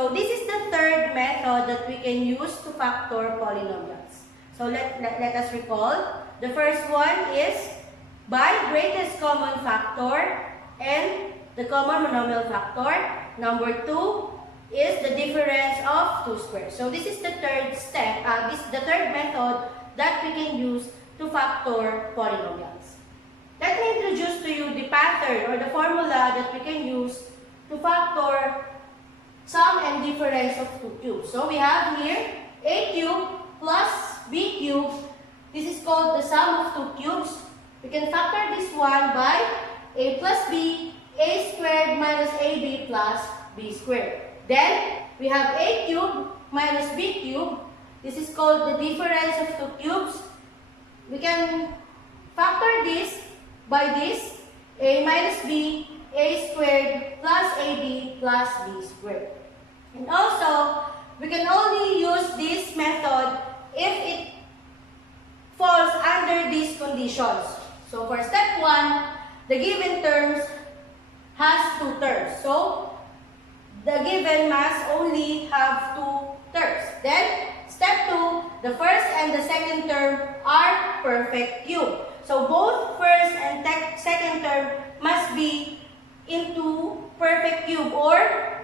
So this is the third method that we can use to factor polynomials. So let us recall. The first one is by greatest common factor and the common monomial factor. Number 2 is the difference of two squares. So this is the third step, this is the third method that we can use to factor polynomials. Let me introduce to you the pattern or the formula that we can use to factor sum and difference of two cubes. So we have here a cube plus b cube. This is called the sum of two cubes. We can factor this one by a plus b, a squared minus ab plus b squared. Then we have a cube minus b cube. This is called the difference of two cubes. We can factor this by this, a minus b, a squared plus ab plus b squared. And also, we can only use this method if it falls under these conditions. So for step 1, the given terms has two terms. So the given must only have two terms. Then step 2, the first and the second term are perfect cube. So both first and second term must be into perfect cube, or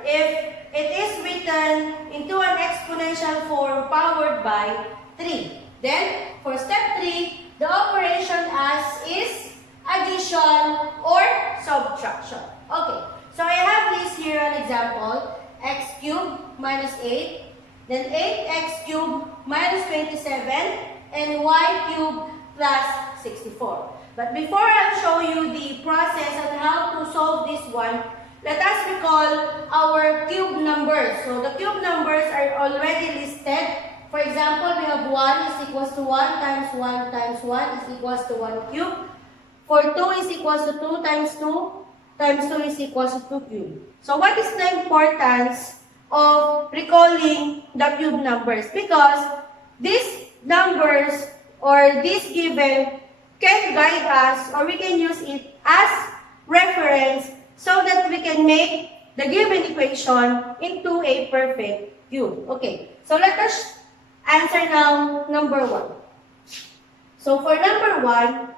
if it is written into an exponential form powered by 3. Then for step 3, the operation as is addition or subtraction. Okay, so I have this here an example, x cubed minus 8, then 8x cubed minus 27, and y cubed plus 64. But before I'll show you the process on how to solve this one, let us recall our cube numbers. So the cube numbers are already listed. For example, we have 1 is equals to 1 times 1 times 1 is equals to 1 cube. For 2 is equals to 2 times 2 times 2 is equals to 2 cube. So what is the importance of recalling the cube numbers? Because these numbers or this given can guide us, or we can use it as reference so that we can make the given equation into a perfect cube. Okay, so let us answer now number 1. So for number 1,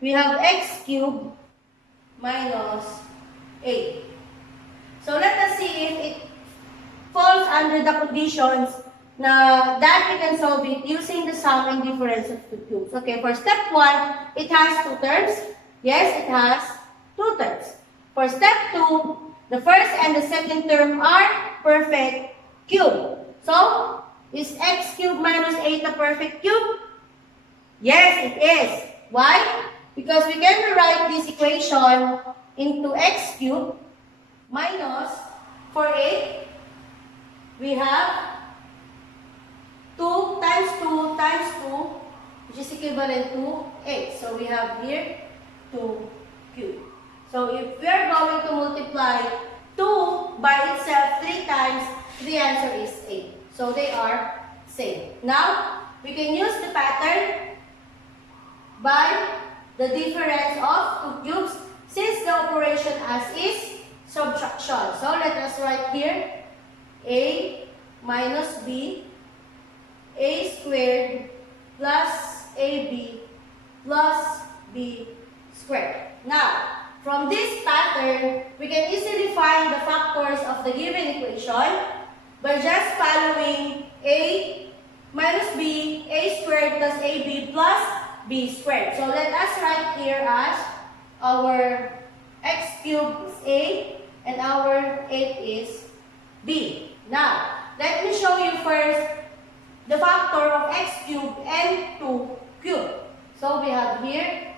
we have x cubed minus 8. So let us see if it falls under the conditions that we can solve it using the sum and difference of two cubes. Okay, for step 1, it has two terms. Yes, it has two terms. For step 2, the first and the second term are perfect cube. So, is x cubed minus 8 a perfect cube? Yes, it is. Why? Because we can rewrite this equation into x cubed minus, for 8, we have 2 times 2 times 2, which is equivalent to 8. So we have here 2 cubed. So if we are going to multiply 2 by itself 3 times, the answer is 8. So they are same. Now, we can use the pattern by the difference of two cubes since the operation as is subtraction. So let us write here a minus b, a squared plus ab plus b squared. Now, from this pattern, we can easily find the factors of the given equation by just following a minus b, a squared plus ab plus b squared. So let us write here as our x cubed is a and our 8 is b. Now, let me show you first the factor of x cubed and 2 cubed. So we have here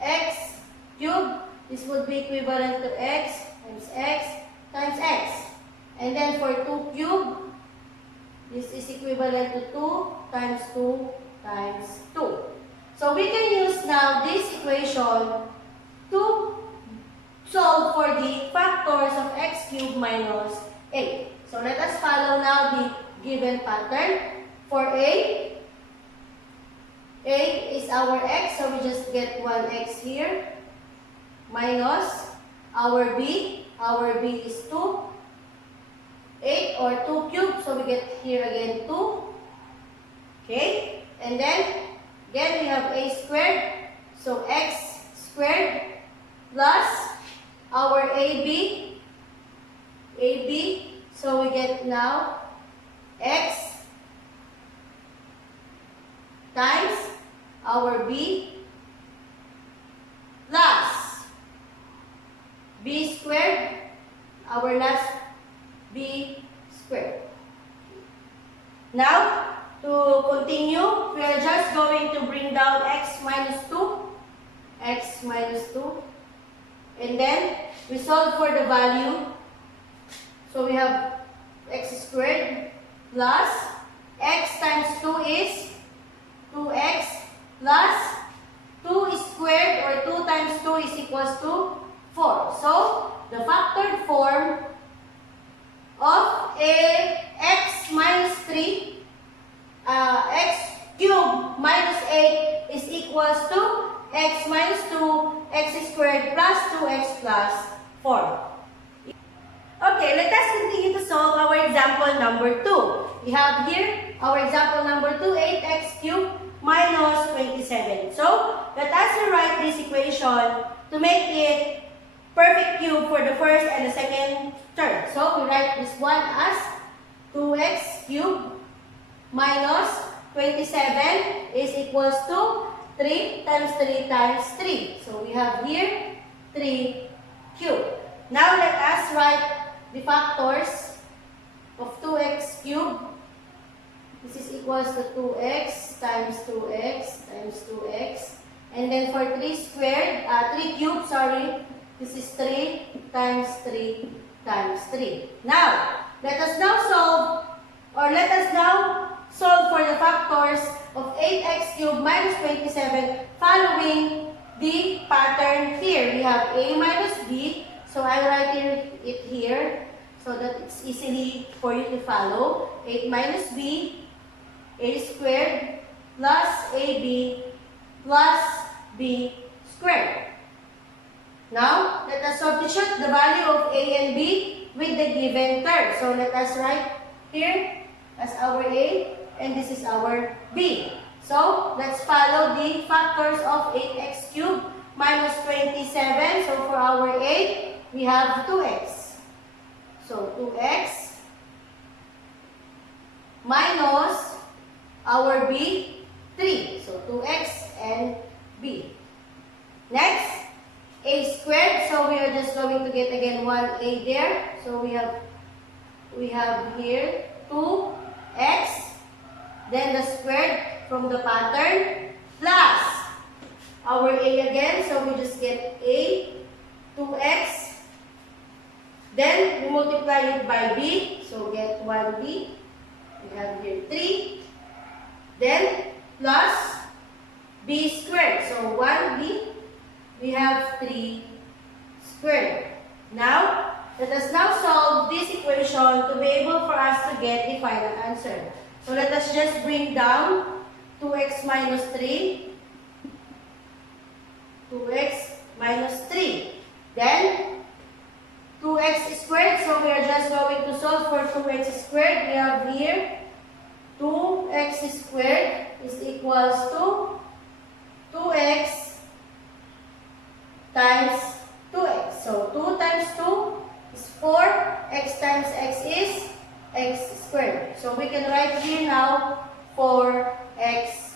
x cubed. This would be equivalent to x times x. And then for 2 cubed, this is equivalent to 2 times 2 times 2. So we can use now this equation to solve for the factors of x cubed minus 8. So let us follow now the given pattern. For a is our x, so we just get 1x here, minus our b is 2. 8 or 2 cubed. So we get here again 2. Okay? And then, again, we have a squared. So x squared plus our AB. So we get now x times our b plus b squared, our last b squared. Now, to continue, we are just going to bring down x minus 2, and then we solve for the value. So we have x squared plus x times 2 is 2x plus 2 squared, or 2 times 2 is equals to 4. So, the factored form of a x minus 3, x cubed minus 8 is equals to x minus 2, x squared plus 2x plus 4. Okay, let us continue to solve our example number 2. We have here our example number 2, 8x cubed minus 27. So, let us rewrite this equation to make it perfect cube for the first and the second term. So, we write this one as 2x cubed minus 27 is equals to 3 times 3 times 3. So, we have here 3 cubed. Now, let us write the factors of 2x cubed. This is equals to 2x times 2x times 2x. And then for 3 squared, 3 cubed, sorry, this is 3 times 3 times 3. Now, let us now solve for the factors of 8x cubed minus 27 following the pattern here. We have a minus b. So, I'll write it here so that it's easily for you to follow. 8 minus b, a squared plus ab plus b squared. Now, let us substitute the value of a and b with the given term. So, let us write here as our a and this is our b. So, let's follow the factors of 8x cubed minus 27. So, for our a, we have 2x. So, 2x minus our b, 3. So, 2x and b. Next, a squared. So, we are just going to get again 1a there. So, we have here 2x. Then the squared from the pattern plus our a again. So, we just get a, 2x. Then, we multiply it by b. So, get 1b. We have here 3. Then, plus b squared. So, 1b. We have 3 squared. Now, let us now solve this equation to be able for us to get the final answer. So, let us just bring down 2x minus 3. 2x minus 3. Then, 2x squared. So, we are just going to solve for 2x squared. We have here 2x squared is equals to 2x times 2x. So, 2 times 2 is 4. X times x is x squared. So, we can write here now 4x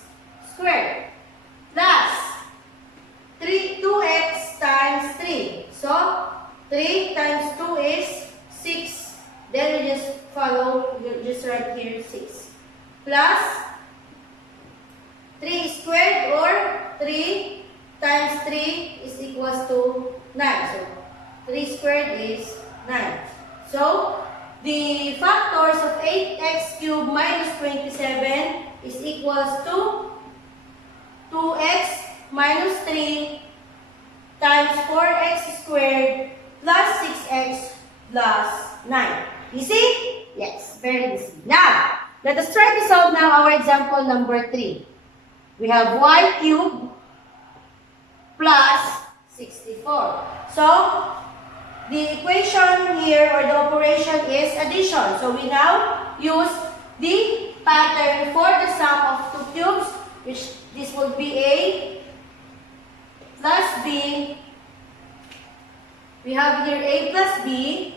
squared plus 2x times 3. So, 3 times 2 is 6. Then we just write here 6. Plus 3 squared, or 3 times 3 is equals to 9. So, 3 squared is 9. So, the factors of 8x cubed minus 27 is equals to 2x minus 3 times 4x squared plus 6x plus 9. Easy? Yes, very easy. Now, let us try to solve now our example number 3. We have y cubed plus 64. So, the equation here or the operation is addition. So we now use the pattern for the sum of two cubes, which this would be A plus B. We have here A plus B,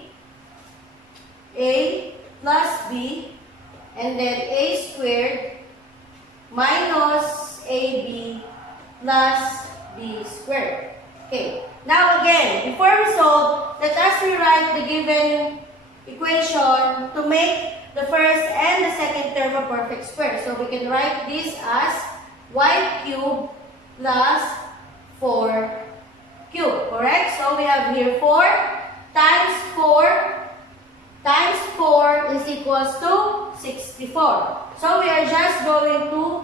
A plus B, and then A squared minus AB plus B squared. Okay. Now again, before we solve, let us rewrite the given equation to make the first and the second term a perfect square. So we can write this as y cubed plus 4 cubed. Correct? So we have here 4 times 4 is equals to 64. So we are just going to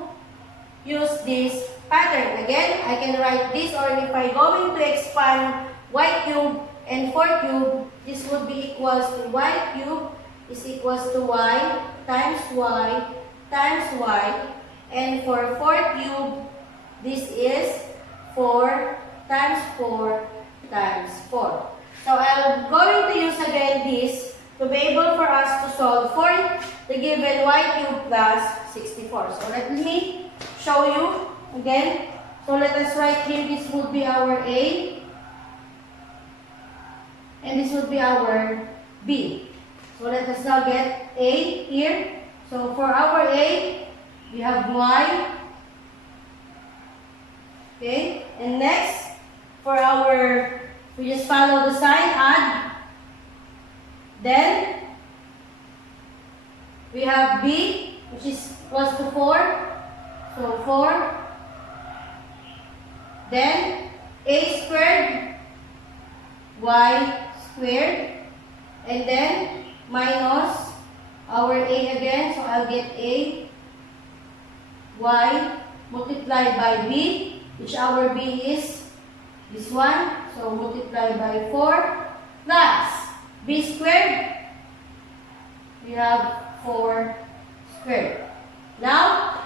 use this pattern. Again, I can write this, or if I'm going to expand y cubed and 4 cubed, this would be equals to y cubed is equals to y times y times y. And for 4 cubed, this is 4 times 4 times 4. So I'm going to use again this to be able for us to solve for the given y cubed plus 64. So let me show you again. So let us write here, this would be our A, and this would be our B. So let us now get A here. So for our A, we have y. Okay, and next, for our, we just follow the sign, add. Then, we have B, which is equals to 4. So 4. Then, A squared, Y squared. And then, minus our A again. So I'll get A, Y, multiplied by B, which our B is this one. So multiplied by 4, plus B squared. We have 4 squared. Now,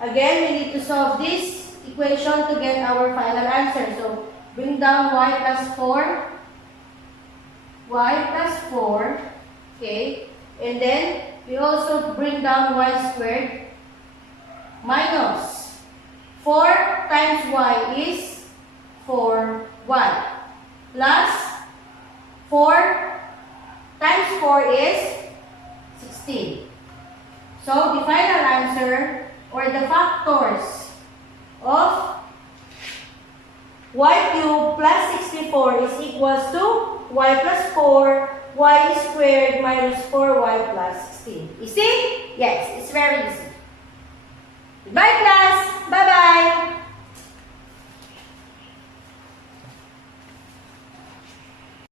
again, we need to solve this equation to get our final answer. So, bring down y plus 4. Y plus 4. Okay. And then, we also bring down y squared. Minus 4 times y is 4y. Plus 4 times 4 is 16. So, the final answer, or the factors of y cubed plus 64 is equals to y plus 4, y squared minus 4y plus 16. Easy? Yes, it's very easy. Goodbye, class!